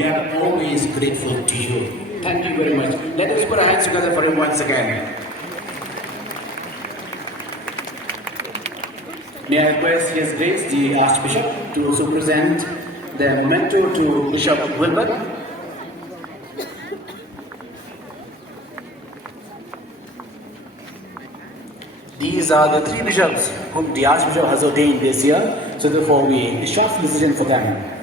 We are always grateful to you. Thank you very much. Let us put our hands together for him once again. May I request His Grace, the Archbishop, to also present the memento to Bishop Wilbert. These are the three bishops whom the Archbishop has ordained this year, so therefore we shuffle decision for them.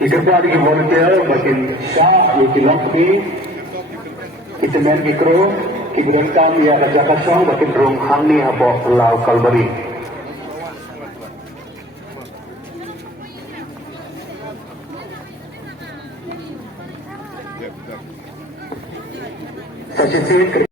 Ikerja di volunteer bakin Syah Yuki Lakmi kita main mikro kibrenkan ya kerja kasong bakin rung hangni habo lau kalbari Sachin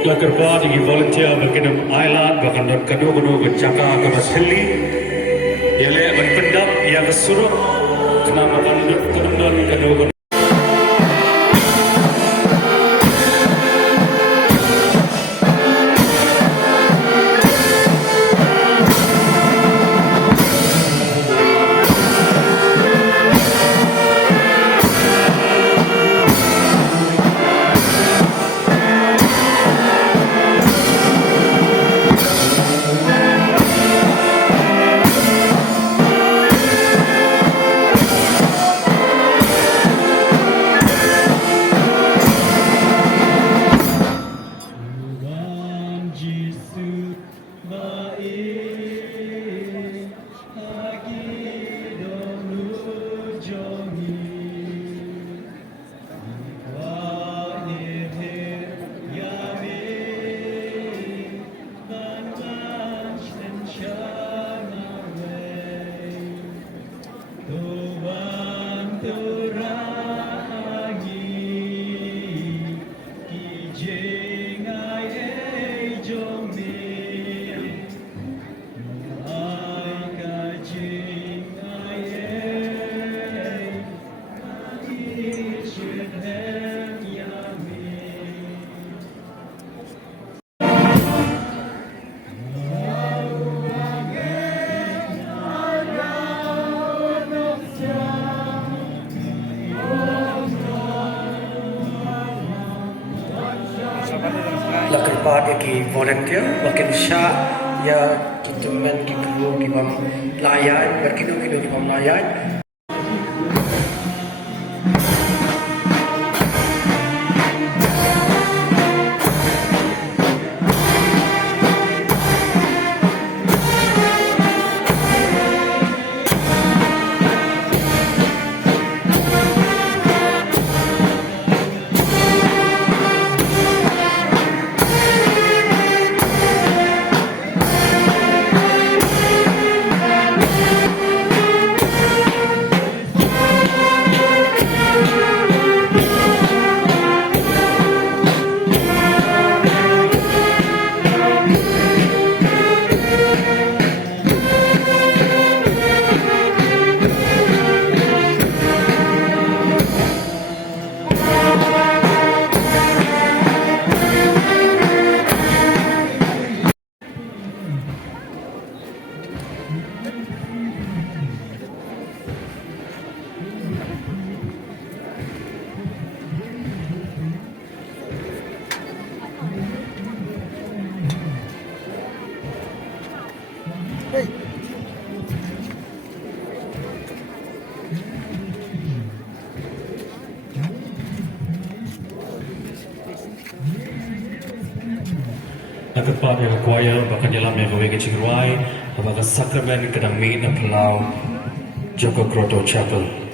Lakerba di volunteer berkenam island bahkan dan kanu-kanu bercakap ke Masili ialah berpendap yang suruh kenapa kan kanu-kanu Lakerpa ki volunteer bahkan Syah ya kita men kita bam layan berkinu-kinu bam layan Nagkapat yang choir bahkan dalam yang kawin kecingruai apakah sakramen kedang mi na Palau Joko Grotto Chapel.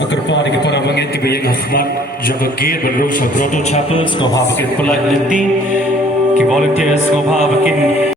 Agarpa di para bangit tiba yang Ahmad jaga gate benru sa Grotto Chapel skopha bakin pelai lenti ki volunteers skopha bakin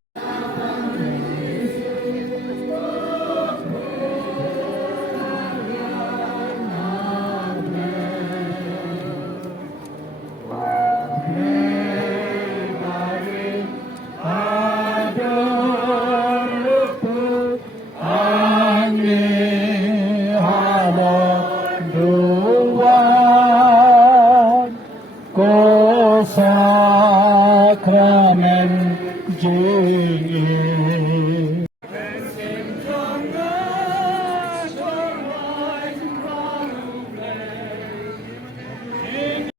Sakramen jing